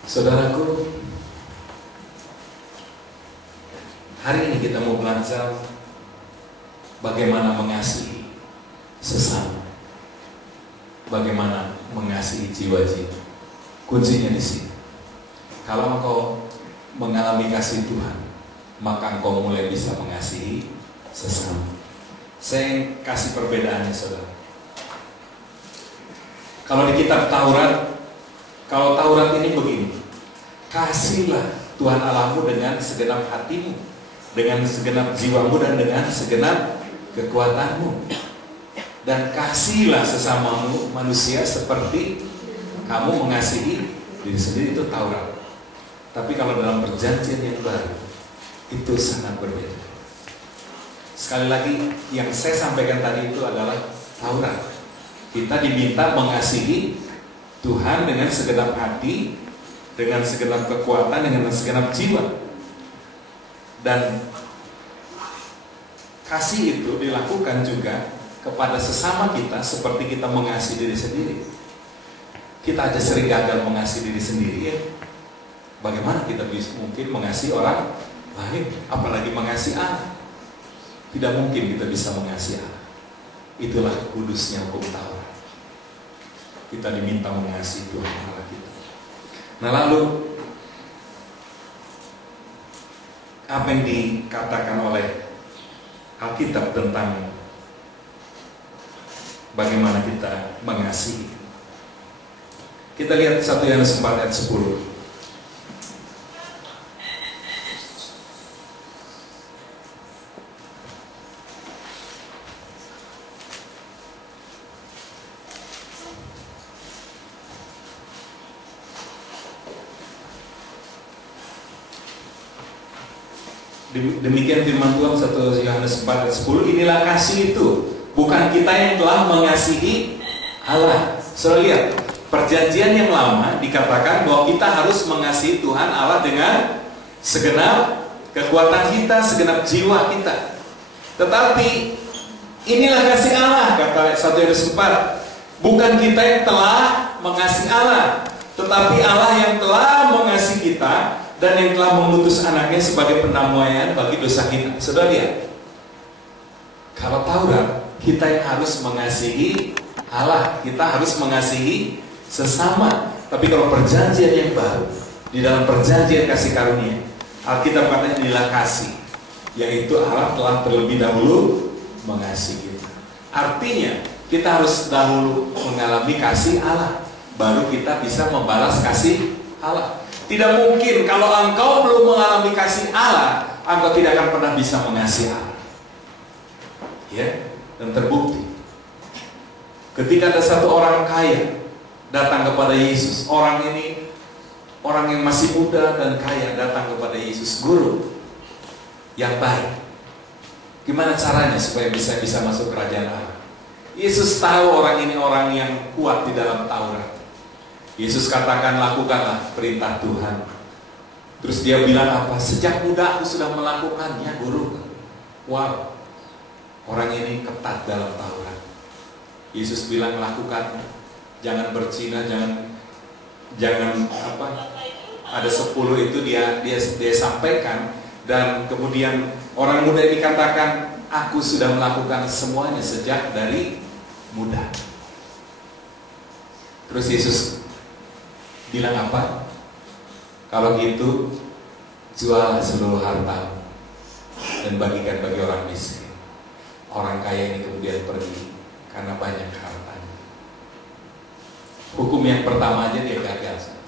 Saudaraku, hari ini kita mau belajar bagaimana mengasihi sesama. Bagaimana mengasihi jiwa-jiwa. Kuncinya di sini. Kalau engkau mengalami kasih Tuhan, maka engkau mulai bisa mengasihi sesama. Saya kasih perbedaannya saudara. Kalau di kitab Taurat, kalau Taurat ini begini, kasihlah Tuhan Allahmu dengan segenap hatimu, dengan segenap jiwamu, dan dengan segenap kekuatanmu. Dan kasihlah sesamamu manusia seperti kamu mengasihi diri sendiri. Itu Taurat. Tapi kalau dalam perjanjian yang baru, itu sangat berbeda. Sekali lagi, yang saya sampaikan tadi itu adalah Taurat. Kita diminta mengasihi Tuhan dengan segenap hati, dengan segenap kekuatan, dengan segenap jiwa. Dan kasih itu dilakukan juga kepada sesama kita seperti kita mengasihi diri sendiri. Kita aja sering gagal mengasihi diri sendiri ya. Bagaimana kita bisa mungkin mengasihi orang lain, apalagi mengasihi Allah? Tidak mungkin kita bisa mengasihi Allah. Itulah kudusnya hukum Taurat. Kita diminta mengasihi Tuhan Allah kita. Nah lalu, apa yang dikatakan oleh Alkitab tentang bagaimana kita mengasihi? Kita lihat 1 Yohanes 4 ayat 10. Demikian firman Tuhan 1 Yohanes 4 ayat 10. Inilah kasih itu, bukan kita yang telah mengasihi Allah. Saudara lihat, perjanjian yang lama dikatakan bahwa kita harus mengasihi Tuhan Allah dengan segenap kekuatan kita, segenap jiwa kita. Tetapi inilah kasih Allah, kata 1 Yohanes 4. Bukan kita yang telah mengasihi Allah, tetapi Allah yang telah mengasihi kita dan yang telah mengutus anaknya sebagai pendamaian bagi dosa kita. Saudara lihat, kalau Taurat, kita yang harus mengasihi Allah, kita harus mengasihi sesama. Tapi kalau perjanjian yang baru, di dalam perjanjian kasih karunia, Alkitab katanya inilah kasih, yaitu Allah telah terlebih dahulu mengasihi kita. Artinya kita harus dahulu mengalami kasih Allah, baru kita bisa membalas kasih Allah. Tidak mungkin kalau engkau belum mengalami kasih Allah, engkau tidak akan pernah bisa mengasihi Allah. Ya, dan terbukti ketika ada satu orang kaya datang kepada Yesus. Orang ini orang yang masih muda dan kaya datang kepada Yesus, guru yang baik. Gimana caranya supaya bisa masuk kerajaan Allah? Yesus tahu orang ini orang yang kuat di dalam Taurat. Yesus katakan, lakukanlah perintah Tuhan. Terus dia bilang apa? Sejak muda aku sudah melakukannya, guru. Wow, orang ini ketat dalam Taurat. Yesus bilang lakukan, jangan berzina, jangan apa? Ada 10 itu dia sampaikan, dan kemudian orang muda dikatakan, aku sudah melakukan semuanya sejak dari muda. Terus Yesus bilang apa? Kalau gitu, jual seluruh harta dan bagikan bagi orang miskin. Orang kaya ini kemudian pergi karena banyak hartanya. Hukum yang pertama aja dia gagal.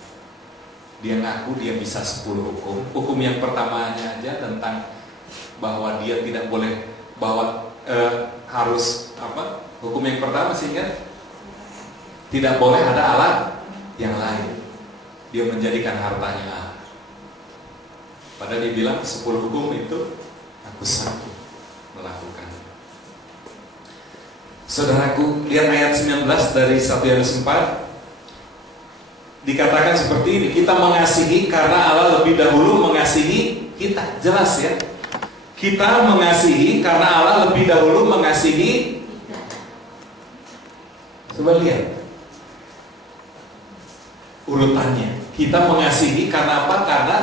Dia ngaku dia bisa 10 hukum. Hukum yang pertamanya aja tentang bahwa dia tidak boleh bawa harus apa? Hukum yang pertama sih kan, tidak boleh ada Allah yang lain. Dia menjadikan hartanya Allah. Padahal dia bilang 10 hukum itu aku sanggup melakukan. Saudaraku, lihat ayat 19 dari 1 Yohanes 4. Dikatakan seperti ini, kita mengasihi karena Allah lebih dahulu mengasihi kita. Jelas ya. Kita mengasihi karena Allah lebih dahulu mengasihi. Coba lihat urutannya. Kita mengasihi karena apa? Karena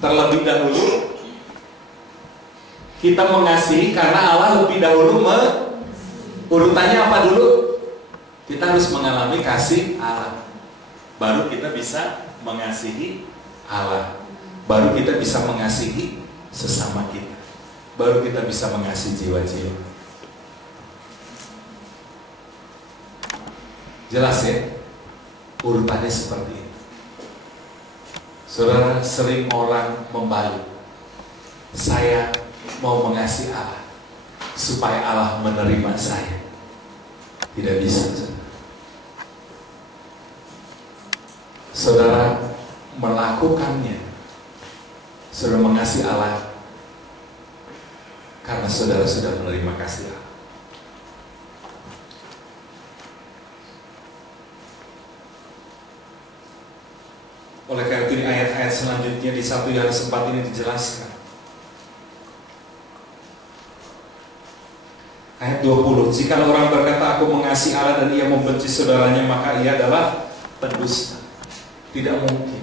terlebih dahulu kita mengasihi karena Allah lebih dahulu urutannya apa dulu? Kita harus mengalami kasih Allah. Baru kita bisa mengasihi Allah. Baru kita bisa mengasihi sesama kita. Baru kita bisa mengasihi jiwa-jiwa. Jelas ya? Urutannya seperti itu. Saudara, sering orang membalik. Saya mau mengasihi Allah supaya Allah menerima saya. Tidak bisa, saudara. Saudara melakukannya, saudara mengasihi Allah karena saudara sudah menerima kasih Allah. Oleh karena itu di ayat-ayat selanjutnya di 1 Yohanes 4 ini dijelaskan. Ayat 20, jika orang berkata aku mengasihi Allah dan ia membenci saudaranya, maka ia adalah pendusta. Tidak mungkin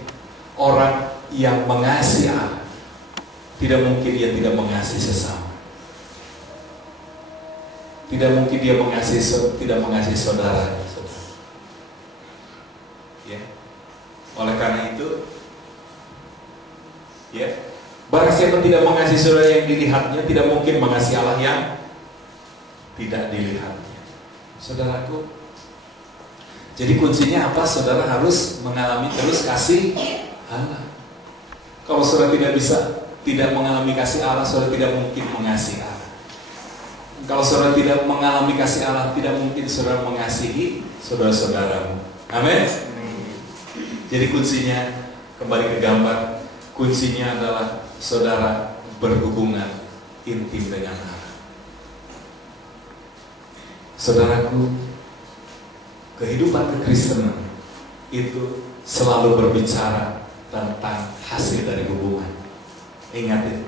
orang yang mengasihi Allah, tidak mungkin dia tidak mengasihi sesama. Tidak mungkin dia tidak mengasihi saudara. Ya. Oleh karena itu, ya, barang siapa tidak mengasihi saudara yang dilihatnya, tidak mungkin mengasihi Allah yang tidak dilihatnya. Saudaraku, jadi kuncinya apa? Saudara harus mengalami terus kasih Allah. Kalau saudara tidak mengalami kasih Allah, saudara tidak mungkin mengasihi Allah. Kalau saudara tidak mengalami kasih Allah, tidak mungkin saudara mengasihi saudara-saudaramu. Amin. Jadi kuncinya, kembali ke gambar, kuncinya adalah saudara berhubungan intim dengan Allah. Saudaraku, kehidupan kekristenan itu selalu berbicara tentang hasil dari hubungan. Ingat itu.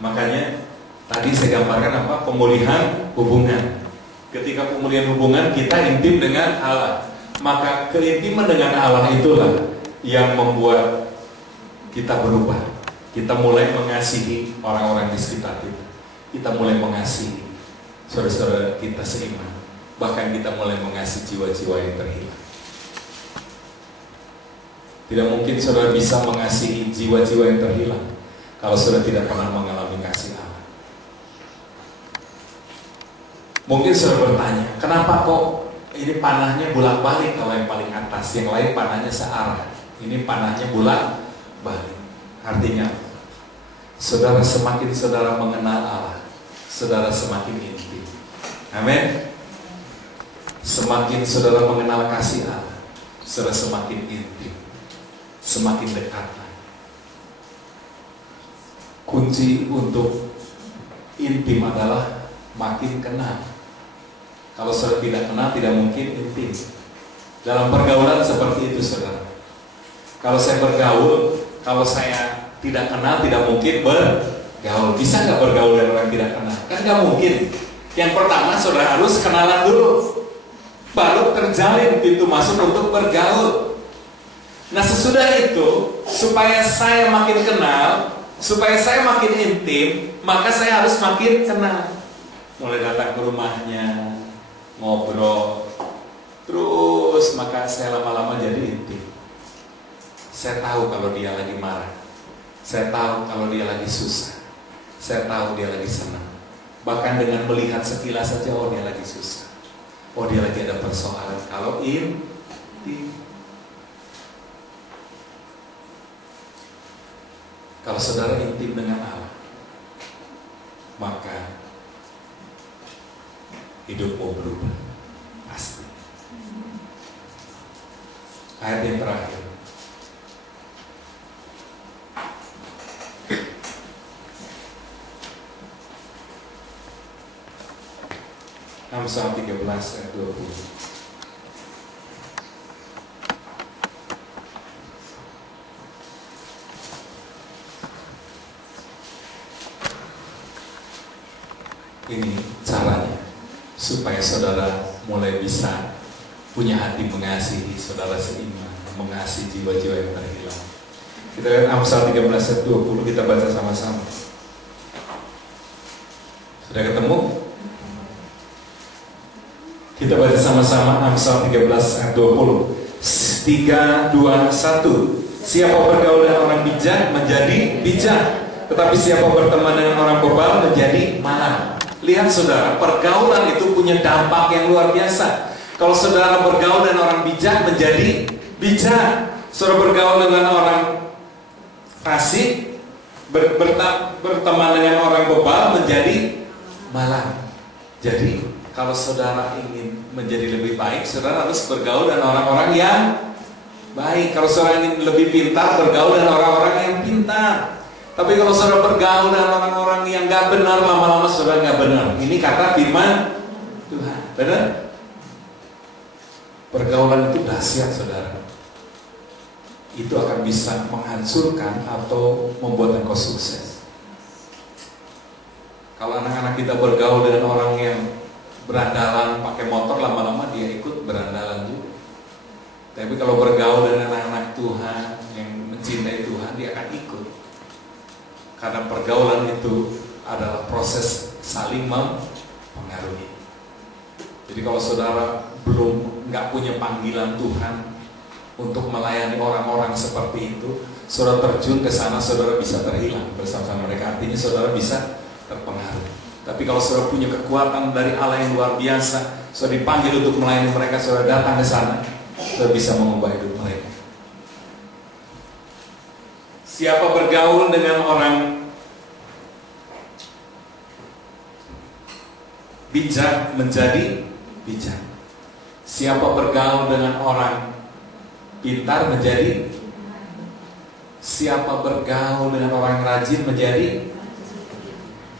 Makanya tadi saya gambarkan apa? Pemulihan hubungan. Ketika pemulihan hubungan, kita intim dengan Allah. Maka keintiman dengan Allah itulah yang membuat kita berubah. Kita mulai mengasihi orang-orang di sekitar kita. Kita mulai mengasihi saudara-saudara kita seiman. Bahkan kita mulai mengasihi jiwa-jiwa yang terhilang. Tidak mungkin saudara bisa mengasihi jiwa-jiwa yang terhilang kalau saudara tidak pernah mengalami kasih Allah. Mungkin saudara bertanya, kenapa kok ini panahnya bolak-balik kalau yang paling atas, yang lain panahnya searah. Ini panahnya bolak-balik. Artinya, saudara semakin saudara mengenal Allah, saudara semakin intim. Amin. Semakin saudara mengenal kasih Allah, saudara semakin intim, semakin dekat. Kunci untuk intim adalah makin kenal. Kalau saudara tidak kenal, tidak mungkin intim. Dalam pergaulan seperti itu, saudara. Kalau saya bergaul, kalau saya tidak kenal, tidak mungkin bergaul. Bisa nggak bergaul dengan orang tidak kenal? Kan nggak mungkin. Yang pertama, saudara harus kenalan dulu, baru terjalin pintu masuk untuk bergaul. Nah, sesudah itu, supaya saya makin kenal, supaya saya makin intim, maka saya harus makin kenal. Mulai datang ke rumahnya, ngobrol, terus maka saya lama-lama jadi intim. Saya tahu kalau dia lagi marah, saya tahu kalau dia lagi susah, saya tahu dia lagi senang. Bahkan dengan melihat sekilas saja, oh dia lagi susah, oh dia lagi ada persoalan. Kalau intim, kalau saudara intim dengan Allah, maka hidupmu berubah. Pasti. Ayat yang terakhir. Amsal 13 ayat 20. Ini caranya supaya saudara mulai bisa punya hati mengasihi saudara seiman, mengasihi jiwa-jiwa yang terhilang. Kita lihat Amsal 13 ayat 20, kita baca sama-sama. Sudah ketemu? Kita baca sama-sama Amsal 13 ayat 20. 3, 2, 1. Siapa bergaul dengan orang bijak menjadi bijak, tetapi siapa berteman dengan orang bebal menjadi malang. Lihat saudara, pergaulan itu punya dampak yang luar biasa. Kalau saudara bergaul dengan orang bijak menjadi bijak. Saudara bergaul dengan orang fasik, berteman dengan orang bebal menjadi malang. Jadi kalau saudara ingin menjadi lebih baik, saudara harus bergaul dengan orang-orang yang baik. Kalau saudara ingin lebih pintar, bergaul dengan orang-orang yang pintar. Tapi kalau saudara bergaul dengan orang-orang yang gak benar, lama-lama saudara gak benar. Ini kata firman Tuhan. Benar? Pergaulan itu dahsyat saudara. Itu akan bisa menghancurkan atau membuat engkau sukses. Kalau anak-anak kita bergaul dengan orang yang berandalan pakai motor, lama-lama dia ikut berandalan juga. Tapi kalau bergaul dengan anak-anak Tuhan yang mencintai Tuhan, dia akan ikut. Karena pergaulan itu adalah proses saling mempengaruhi. Jadi kalau saudara belum nggak punya panggilan Tuhan untuk melayani orang-orang seperti itu, saudara terjun ke sana, saudara bisa terhilang bersama-sama mereka. Artinya saudara bisa terpengaruh. Tapi kalau saudara punya kekuatan dari Allah yang luar biasa, saudara dipanggil untuk melayani mereka, saudara datang ke sana, saudara bisa mengubah hidup mereka. Siapa bergaul dengan orang bijak menjadi bijak. Siapa bergaul dengan orang pintar menjadi. Siapa bergaul dengan orang rajin menjadi.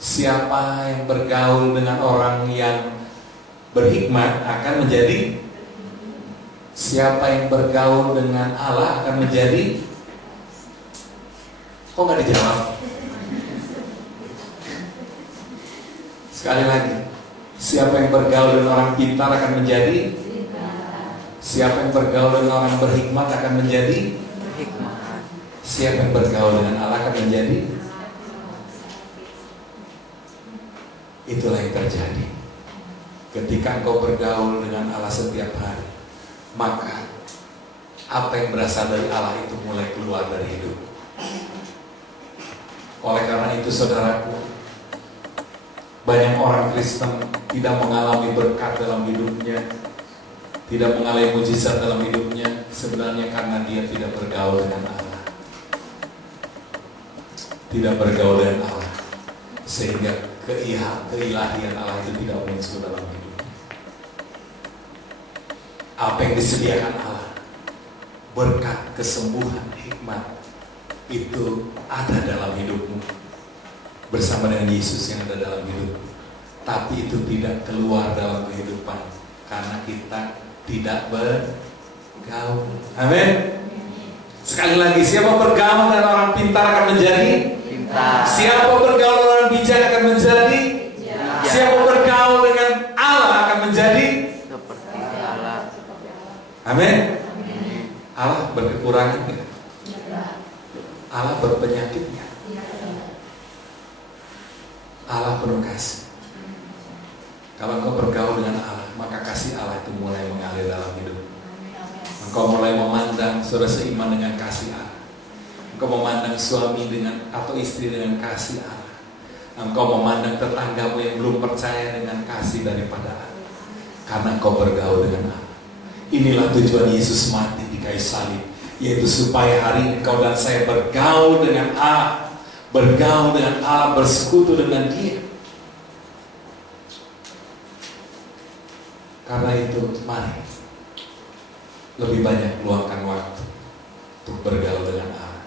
Siapa yang bergaul dengan orang yang berhikmat akan menjadi. Siapa yang bergaul dengan Allah akan menjadi. Kok nggak dijawab? Sekali lagi, siapa yang bergaul dengan orang pintar akan menjadi. Siapa yang bergaul dengan orang berhikmat akan menjadi. Siapa yang bergaul dengan Allah akan menjadi. Itulah yang terjadi ketika engkau bergaul dengan Allah setiap hari. Maka apa yang berasal dari Allah itu mulai keluar dari hidup. Oleh karena itu saudaraku, banyak orang Kristen tidak mengalami berkat dalam hidupnya, tidak mengalami mujizat dalam hidupnya, sebenarnya karena dia tidak bergaul dengan Allah. Tidak bergaul dengan Allah, sehingga keilahian Allah itu tidak muncul dalam hidupnya. Apa yang disediakan Allah, berkat, kesembuhan, hikmat, itu ada dalam hidupmu bersama dengan Yesus yang ada dalam hidupmu. Tapi itu tidak keluar dalam kehidupan karena kita tidak bergaul. Amin. Sekali lagi, siapa bergaul dengan orang pintar akan menjadi pintar. Siapa bergaul dengan orang bijak akan menjadi bijak. Siapa bergaul dengan Allah akan menjadi seperti Allah. Amin. Allah berkekurangan nggak? Allah berpenyakitnya. Allah penuh kasih. Kalau engkau bergaul dengan Allah, maka kasih Allah itu mulai mengalir dalam hidup. Engkau mulai memandang saudara seiman dengan kasih Allah. Engkau memandang suami dengan atau istri dengan kasih Allah. Engkau memandang tetanggamu yang belum percaya dengan kasih daripada Allah. Karena engkau bergaul dengan Allah. Inilah tujuan Yesus mati di kayu salib, yaitu supaya hari engkau dan saya bergaul dengan Allah, bergaul dengan Allah, bersekutu dengan Dia. Karena itu, mari lebih banyak luangkan waktu untuk bergaul dengan Allah.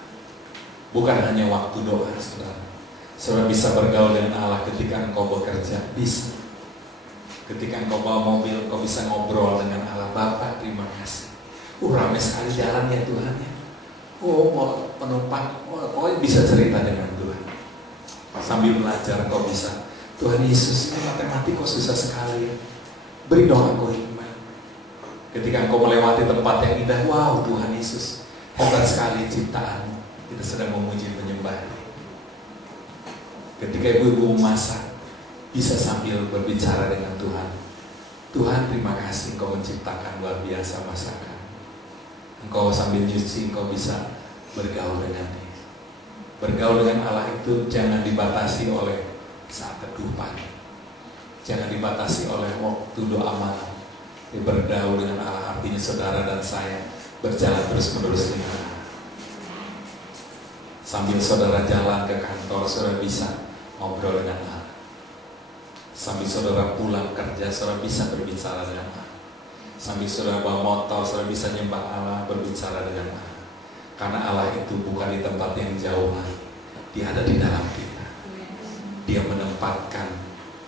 Bukan hanya waktu doa, saudara. Saudara bisa bergaul dengan Allah ketika engkau bekerja, bisa. Ketika engkau bawa mobil, engkau bisa ngobrol dengan Allah. Bapak, terima kasih. Ramai sekali jalan ya Tuhan ya. Mau penumpang, kau bisa cerita dengan Tuhan. Sambil belajar kau bisa, Tuhan Yesus, ini matematik kok susah sekali. Beri dong aku hikmat. Ketika engkau melewati tempat yang indah, wow Tuhan Yesus, hebat sekali ciptaanmu. Kita sedang memuji menyembah. Ketika ibu-ibu memasak, bisa sambil berbicara dengan Tuhan. Tuhan, terima kasih engkau menciptakan luar biasa masakan. Engkau sambil nyuci, engkau bisa bergaul dengannya. Bergaul dengan Allah itu jangan dibatasi oleh saat teduh pagi. Jangan dibatasi oleh waktu doa malam. Bergaul dengan Allah artinya saudara dan saya berjalan terus-menerus dengan Allah. Sambil saudara jalan ke kantor, saudara bisa ngobrol dengan Allah. Sambil saudara pulang kerja, saudara bisa berbicara dengan Allah. Sambil saudara bawa motor, saudara bisa nyembah Allah, berbicara dengan Allah. Karena Allah itu bukan di tempat yang jauh lagi. Dia ada di dalam kita. Dia menempatkan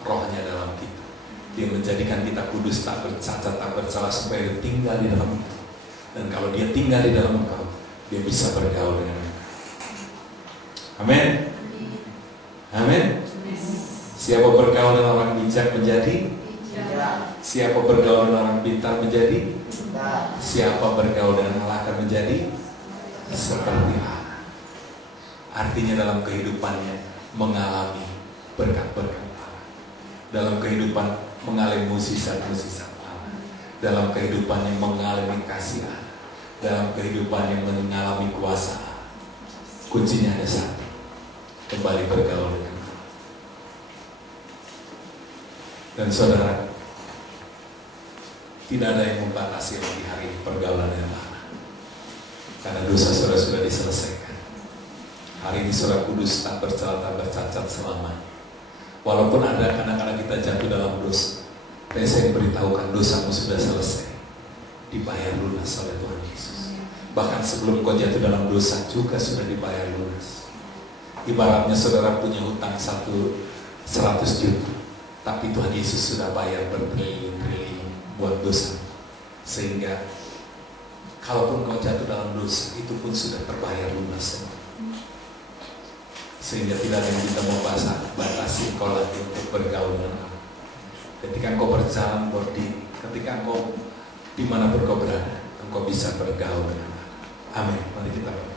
rohnya dalam kita. Dia menjadikan kita kudus, tak bercacat, tak bersalah, supaya dia tinggal di dalam kita. Dan kalau dia tinggal di dalam engkau, dia bisa bergaul dengan engkau. Amin. Amin. Siapa bergaul dengan orang bijak menjadi? Siapa bergaul dengan orang pintar menjadi? Siapa bergaul dengan Allah akan menjadi seperti Allah. Artinya dalam kehidupannya mengalami berkat-berkat Allah. Dalam kehidupan mengalami mukjizat-mukjizat Allah. Dalam kehidupannya mengalami kasih Allah. Dalam kehidupannya mengalami kuasa Allah. Kuncinya ada satu. Kembali bergaul dengan Allah. Dan saudara, tidak ada yang membatasi lagi hari pergaulan dengan Allah. Karena dosa saudara sudah diselesaikan. Hari ini saudara kudus, tak bercela, tak bercacat selamanya. Walaupun ada kadang-kadang kita jatuh dalam dosa, tapi saya beritahukan dosamu sudah selesai, dibayar lunas oleh Tuhan Yesus. Bahkan sebelum kau jatuh dalam dosa juga sudah dibayar lunas. Ibaratnya saudara punya hutang 100 juta, tapi Tuhan Yesus sudah bayar bertriliun-triliun buat dosa. Sehingga kalaupun kau jatuh dalam dosa, itu pun sudah terbayar lunas. Sehingga tidak ada yang bisa membatasi kau lagi untuk bergaul dengan Allah. Ketika engkau berjalan bodi, ketika engkau dimanapun kau berada, engkau bisa bergaul dengan Allah. Amin. Mari kita berdoa.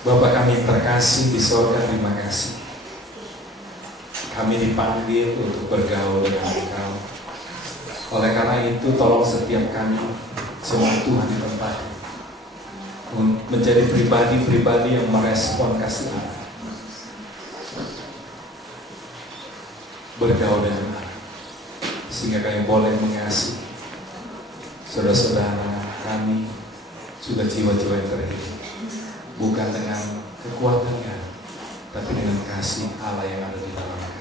Bapa kami terkasih di surga, terima kasih. Kami dipanggil untuk bergaul dengan Engkau. Oleh karena itu, tolong setiap kami, semua Tuhan di tempat menjadi pribadi-pribadi yang merespon kasih Allah. Bergaul dengan Allah, sehingga kami boleh mengasihi saudara-saudara kami, juga jiwa-jiwa yang terhidup, bukan dengan kekuatannya, tapi dengan kasih Allah yang ada di dalam kami.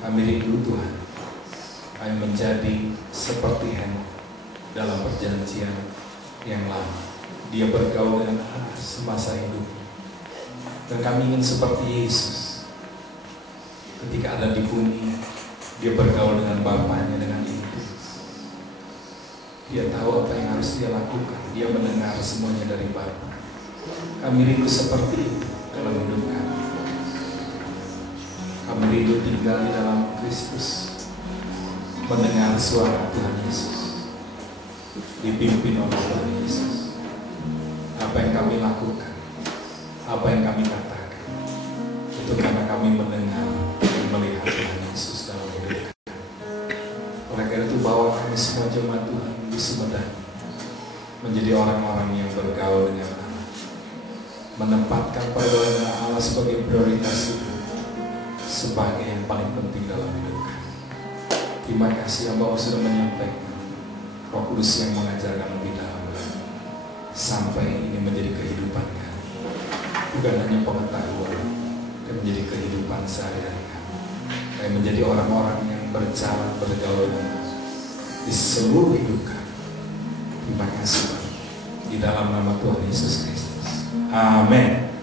Kami rindu Tuhan, kami menjadi seperti Henok dalam perjanjian yang lama. Dia bergaul dengan Allah semasa hidupnya. Dan kami ingin seperti Yesus. Ketika ada di bumi, dia bergaul dengan Bapaknya, dengan Ibu. Dia tahu apa yang harus dia lakukan. Dia mendengar semuanya dari Bapa. Kami rindu seperti itu dalam hidup kami. Kami rindu tinggal di dalam Kristus, mendengar suara Tuhan Yesus, dipimpin oleh Tuhan Yesus. Apa yang kami lakukan, apa yang kami katakan, itu karena kami mendengar dan melihat Tuhan Yesus dalam hidup kami. Oleh karena itu, bawa kami semua jemaat Tuhan di Sumedang menjadi orang-orang yang bergaul dengan Allah, menempatkan pergaulan dengan Allah sebagai prioritas itu, sebagai yang paling penting dalam hidup kami. Terima kasih yang Bapak sudah menyampaikan. Roh Kudus yang mengajarkan lebih dalam lagi, sampai ini menjadi kehidupan kami, bukan hanya pengetahuan, dan menjadi kehidupan sehari-hari kami. Kami menjadi orang-orang yang berjalan, bergaul di seluruh hidup kami. Terima kasih Bapak. Di dalam nama Tuhan Yesus Kristus. Amin.